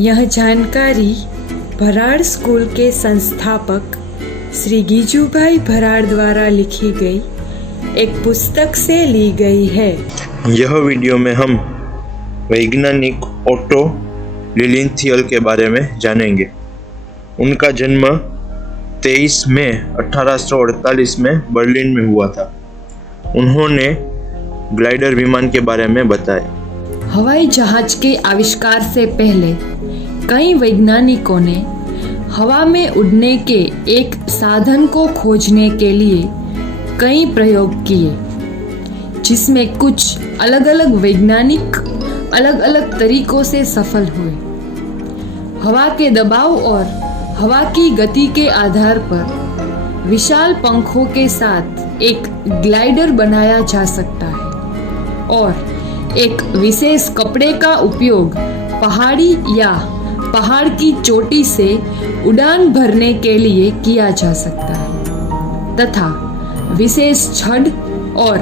यह जानकारी भराड़ स्कूल के संस्थापक श्री गीजूभाई भराड़ द्वारा लिखी गई एक पुस्तक से ली गई है। यह वीडियो में हम वैज्ञानिक ओटो लिलिंथियल के बारे में जानेंगे। उनका जन्म 23 मई 1848 में बर्लिन में हुआ था। उन्होंने ग्लाइडर विमान के बारे में बताया। हवाई जहाज के आविष्कार से पहले कई वैज्ञानिकों ने हवा में उड़ने के एक साधन को खोजने के लिए कई प्रयोग किए, जिसमें कुछ अलग अलग वैज्ञानिक अलग अलग तरीकों से सफल हुए। हवा के दबाव और हवा की गति के आधार पर विशाल पंखों के साथ एक ग्लाइडर बनाया जा सकता है और एक विशेष कपड़े का उपयोग पहाड़ी या पहाड़ की चोटी से उड़ान भरने के लिए किया जा सकता है तथा विशेष छड़ और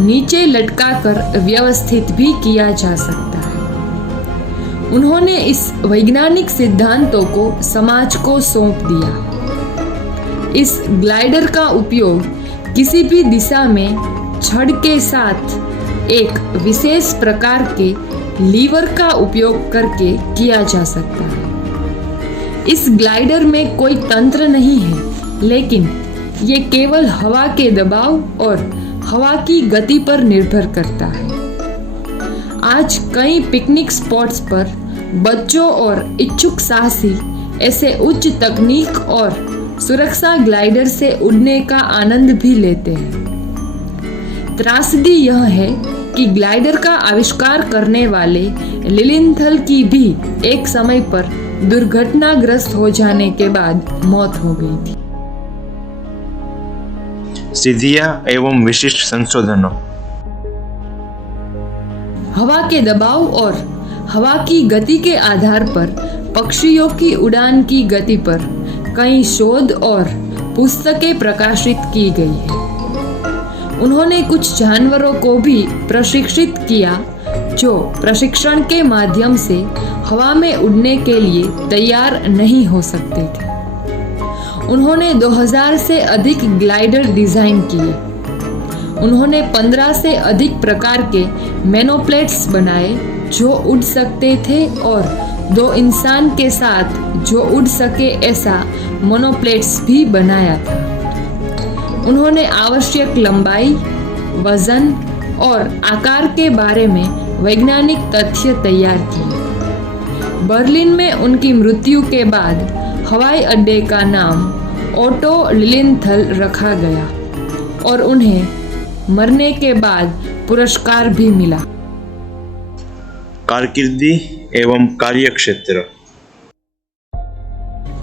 नीचे लटकाकर व्यवस्थित भी किया जा सकता है। उन्होंने इस वैज्ञानिक सिद्धांतों को समाज को सौंप दिया। इस ग्लाइडर का उपयोग किसी भी दिशा में छड़ के साथ एक विशेष प्रकार के लीवर का उपयोग करके किया जा सकता है। इस ग्लाइडर में कोई तंत्र नहीं है, लेकिन ये केवल हवा के दबाव और हवा की गति पर निर्भर करता है। आज कई पिकनिक स्पॉट्स पर बच्चों और इच्छुक साहसी ऐसे उच्च तकनीक और सुरक्षा ग्लाइडर से उड़ने का आनंद भी लेते हैं। त्रासदी यह है कि ग्लाइडर का आविष्कार करने वाले लिलिंथल की भी एक समय पर दुर्घटनाग्रस्त हो जाने के बाद मौत हो गई थी। सिद्धियां एवं विशिष्ट संशोधनों। हवा के दबाव और हवा की गति के आधार पर पक्षियों की उड़ान की गति पर कई शोध और पुस्तकें प्रकाशित की गई है। उन्होंने कुछ जानवरों को भी प्रशिक्षित किया जो प्रशिक्षण के माध्यम से हवा में उड़ने के लिए तैयार नहीं हो सकते थे। उन्होंने 2000 से अधिक ग्लाइडर डिजाइन किए। उन्होंने 15 से अधिक प्रकार के मोनोप्लेट्स बनाए जो उड़ सकते थे और 2 इंसान के साथ जो उड़ सके ऐसा मोनोप्लेट्स भी बनाया था। उन्होंने आवश्यक लंबाई, वजन और आकार के बारे में वैज्ञानिक तथ्य तैयार किए। बर्लिन में उनकी मृत्यु के बाद हवाई अड्डे का नाम ओटो लिलिंथल रखा गया और उन्हें मरने के बाद पुरस्कार भी मिला। कारकिर्दी एवं कार्यक्षेत्र।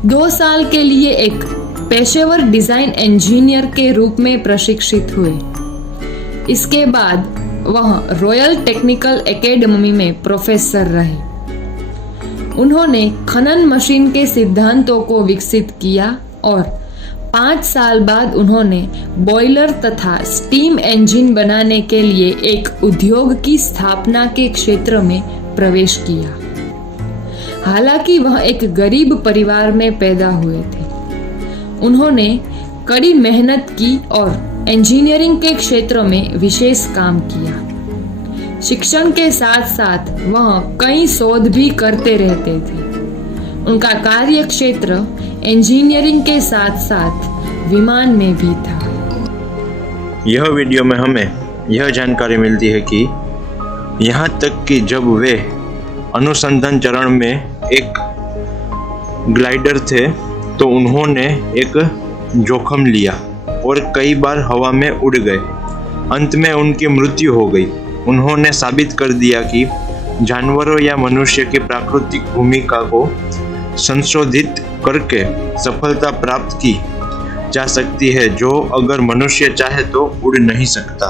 2 साल के लिए एक पेशेवर डिजाइन इंजीनियर के रूप में प्रशिक्षित हुए। इसके बाद वह रॉयल टेक्निकल एकेडमी में प्रोफेसर रहे। उन्होंने खनन मशीन के सिद्धांतों को विकसित किया और 5 साल बाद उन्होंने बॉयलर तथा स्टीम इंजन बनाने के लिए एक उद्योग की स्थापना के क्षेत्र में प्रवेश किया। हालांकि वह एक गरीब परिवार में पैदा हुए थे, उन्होंने कड़ी मेहनत की और इंजीनियरिंग के क्षेत्र में विशेष काम किया। शिक्षण के साथ साथ वह कई शोध भी करते रहते थे। उनका कार्य क्षेत्र इंजीनियरिंग के साथ साथ विमान में भी था। यह वीडियो में हमें यह जानकारी मिलती है कि यहाँ तक कि जब वे अनुसंधान चरण में एक ग्लाइडर थे तो उन्होंने एक जोखिम लिया और कई बार हवा में उड़ गए। अंत में उनकी मृत्यु हो गई। उन्होंने साबित कर दिया कि जानवरों या मनुष्य की प्राकृतिक भूमिका को संशोधित करके सफलता प्राप्त की जा सकती है, जो अगर मनुष्य चाहे तो उड़ नहीं सकता।